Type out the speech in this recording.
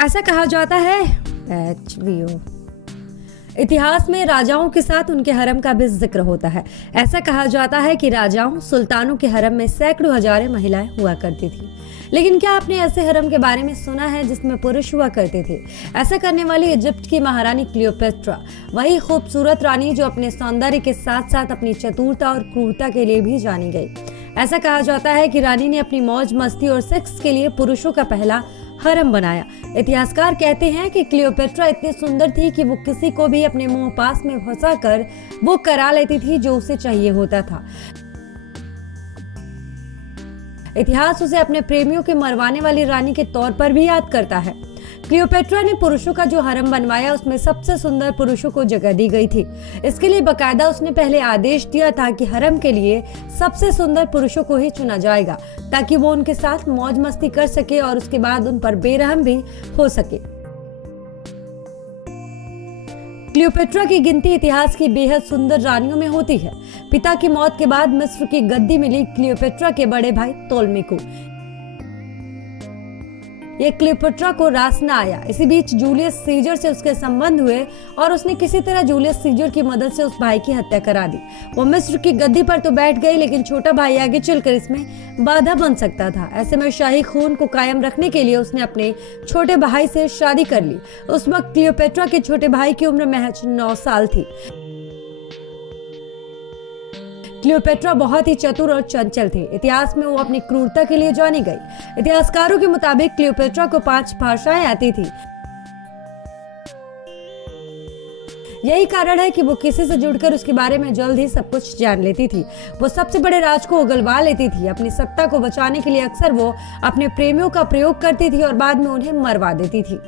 ऐसा कहा जाता है HBO इतिहास में राजाओं के साथ उनके हरम का भी जिक्र होता है। ऐसा कहा जाता है कि राजाओं सुल्तानों के हरम में सैकड़ों हजारें महिलाएं हुआ करती थी। लेकिन क्या आपने ऐसे हरम के बारे में सुना है जिसमें पुरुष हुआ करते थे? ऐसा करने वाली इजिप्ट की महारानी क्लियोपेट्रा वही खूबसूरत रानी जो अपने सौंदर्य के साथ साथ अपनी चतुरता और क्रूरता के लिए भी जानी गई। ऐसा कहा जाता है कि रानी ने अपनी मौज मस्ती और सेक्स के लिए पुरुषों का पहला हरम बनाया। इतिहासकार कहते हैं कि क्लियोपेट्रा इतनी सुंदर थी कि वो किसी को भी अपने मुंह पास में फंसाकर वो करा लेती थी जो उसे चाहिए होता था। इतिहास उसे अपने प्रेमियों के मरवाने वाली रानी के तौर पर भी याद करता है। क्लियोपेट्रा ने पुरुषों का जो हरम बनवाया उसमें सबसे सुंदर पुरुषों को जगह दी गई थी। इसके लिए बकायदा उसने पहले आदेश दिया था कि हरम के लिए सबसे सुंदर पुरुषों को ही चुना जाएगा ताकि वो उनके साथ मौज मस्ती कर सके और उसके बाद उन पर बेरहम भी हो सके। क्लियोपेट्रा की गिनती इतिहास की बेहद सुंदर रानियों में होती है। पिता की मौत के बाद मिस्र की गद्दी मिली क्लियोपेट्रा के बड़े भाई टोलेमी को। ये क्लियोपेट्रा को रास न आया। इसी बीच जूलियस सीजर से उसके संबंध हुए और उसने किसी तरह जूलियस सीजर की मदद से उस भाई की हत्या करा दी। वो मिस्र की गद्दी पर तो बैठ गई लेकिन छोटा भाई आगे चलकर इसमें बाधा बन सकता था। ऐसे में शाही खून को कायम रखने के लिए उसने अपने छोटे भाई से शादी कर ली। उस वक्त क्लियोपेट्रा के छोटे भाई की उम्र महज 9 साल थी। क्लियोपेट्रा बहुत ही चतुर और चंचल थी। इतिहास में वो अपनी क्रूरता के लिए जानी गई। इतिहासकारों के मुताबिक क्लियोपेट्रा को 5 भाषाएं आती थी। यही कारण है कि वो किसी से जुड़कर उसके बारे में जल्द ही सब कुछ जान लेती थी। वो सबसे बड़े राज को उगलवा लेती थी। अपनी सत्ता को बचाने के लिए अक्सर वो अपने प्रेमियों का प्रयोग करती थी और बाद में उन्हें मरवा देती थी।